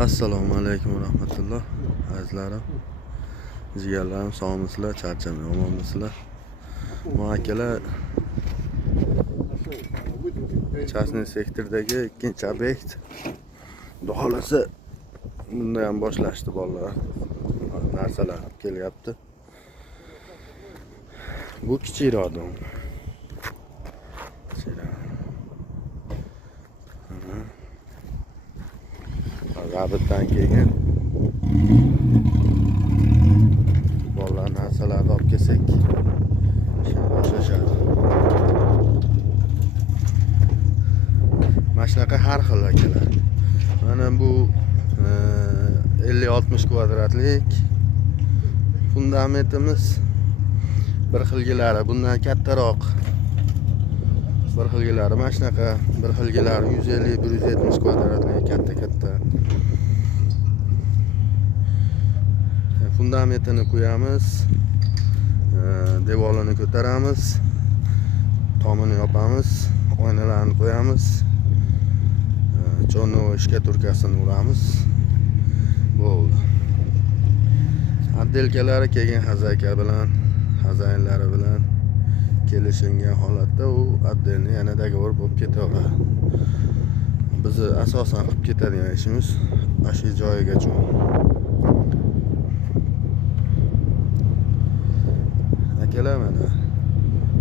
Assalomu alaykum va rahmatulloh. Azizlarim, jigarlarim, sog'misizlar, charchamay omonmisizlar? Bu akalar частный sektordagi ikkinchi obyekt. Xudo xolasa bunda ham boshlashdi bolalar. Narsalar olib kelyapti. Bu kichikroq dom. Rabitdan kelgan bolalar narsalarni olib kelsak boshlashadi. Mana shunaqa har xil akalar. Mana bu 50-60 kvadratlik fundamentimiz. Bir xilgilari bundan kattaroq. Bir xilgilari mana shunaqa, bir xilgilari 150-170 kvadratlik katta. Fundamentini qo'yamiz, devorini ko'taramiz, tomini yopamiz, oynalarni qo'yamiz, cho'nnoy shkaturkasini uramiz. Bo'ldi. Отделкалari kelgan xazayinlari bilan kelishingan holatda u отдельный yana договор bo'lib ketaveradi. Biz asosan qilib ketadigan ishimiz mana shu joyigacha. Akalar, mana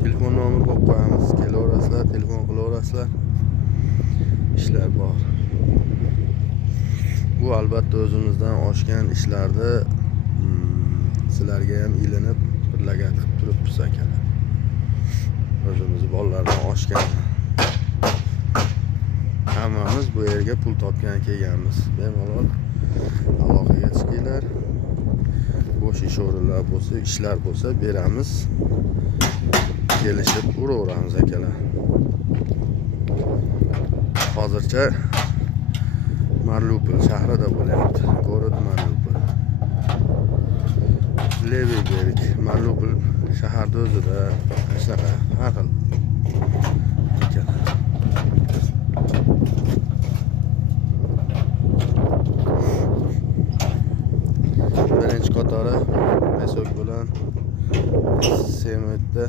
telefon nomeri qo'yib qo'yamiz, kelaverasizlar, telefon qilaverasizlar. Ishlar bor. Bu albatta o'zimizdan oshgan ishlarni sizlarga ham ilinib birlagatib turibmiz akalar. O'zimiz bolalardan oshgan. Hammamiz bu yerga pul topgan kelganmiz. Bemalol aloqaga chiqinglar. Bo'sh ish o'rinlar bo'lsa, ishlar bo'lsa beramiz. Kelishib uraveramiz akalar. Hozircha Marlupol shahrida bo'lyapti. Город Marlupol. Levый berg, Marlupol shaharda o'zida shunaqa har xil. Birinchi qatori pesok bilan sementda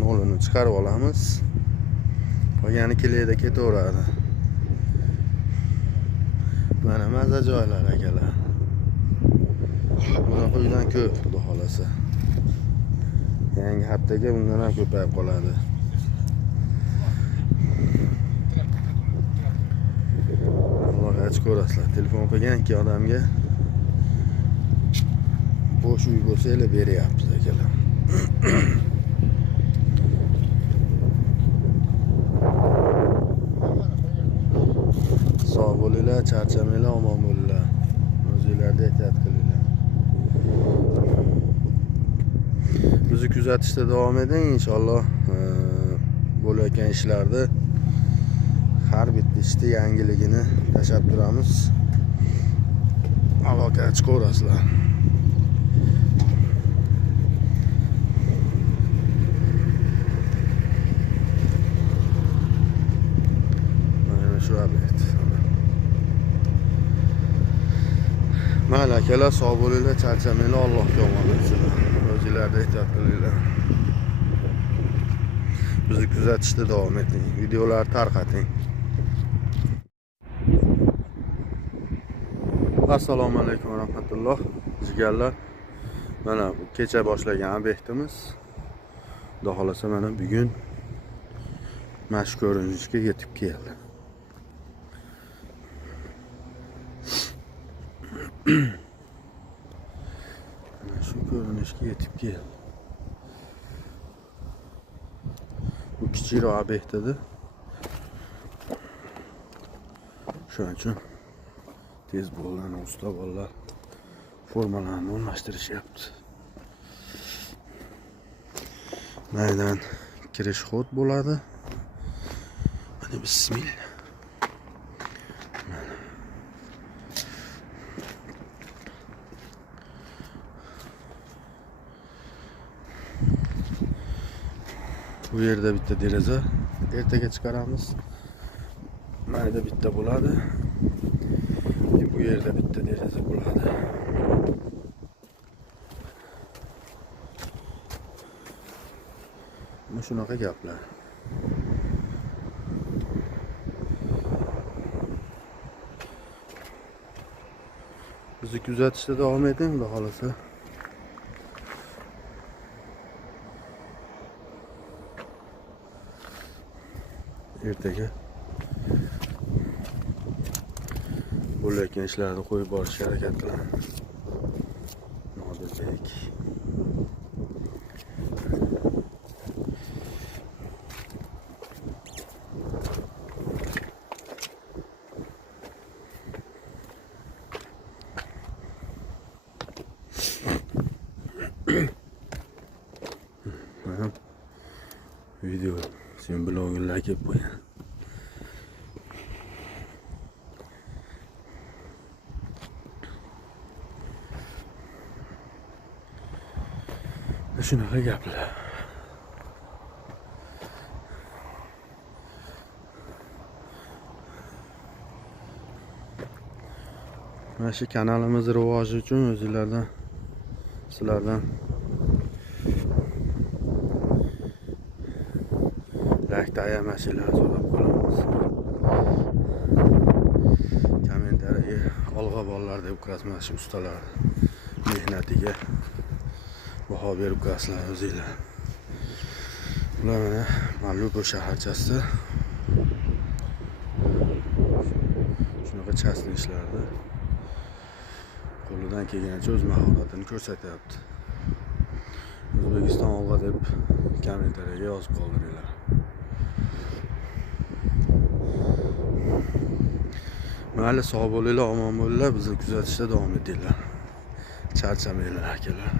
nolini chiqarib olamiz. Qolgani kelada ketaveradi. Mana maza joylar akalar. Bunaqa uydan ko'p, xudo xolasa. Yangi haftaga bundan ham ko'payib qoladi. Allohga ochib ko'rasizlar. Telefon qilganki odamga bo'sh uy bo'lsa-la beryapmiz akalar. Sog' bo'linglar, charchamanglar, omon bo'linglar. O'zingizlarga ehtiyot qilinglar. Bizni kuzatishda davom eding, inshaalloh. Bo'layotgan ishlarda har bitta ishda yangiligini tashab turamiz. Aloqa chiqaverasizlar. Mana shu obyekt. Mayli akalar, sog' bo'linglar, charchamanglar, Allohga omonat bo'linglar. O'zingizlarga ehtiyot qilinglar. Bizni kuzatishda davom eting. Videolarni tarqating. Assalomu alaykum va rahmatulloh. Jigarlar. Mana kecha boshlagan obyektimiz. Xudo xolasa mana bugun mana shu ko'rinishga yetib keldi. Mana shu ko'rinishga yetib keldi. Bu kichikroq obyekt edi. Shuning uchun tez bolalarni, usta bolalar formalarni o'rnashtirishyapti. Maydan kirish xod bo'ladi. Mana bismillah. Bu yerda bitta deraza ertaga chiqaramiz. Mayda bitta bo'ladi. yerda bitta deraza bo'ladi. Mana shunaqa gaplar. Bizni kuzatishda davom eting, xudo xolasa. Ertaga bo'layotgan ishlarni qo'yib borishga harakat qilaman. Nodirbek. Video sen blogga kelib qo'ygan. Shunaqa gaplar. Mana shu kanalimiz rivoji uchun sizlardan like ayamashinglar so'rab qolamiz. Kommentariyaga olg'a bolalar deb kirasizlar, shu ustalar mehnatiga baho berib qo'yasizlar o'zinglar. Ular mana Malibu shaharchasida shunaqa chasni ishlardi. Qo'lidan kelgancha o'z mahoratini ko'rsatyapti. O'zbekiston olg'a deb kommentariyaga yozib qoldiringlar. Mayli, sog' bo'linglar, omon bo'linglar, bizni kuzatishda davom etinglar. Charchamanglar akalar.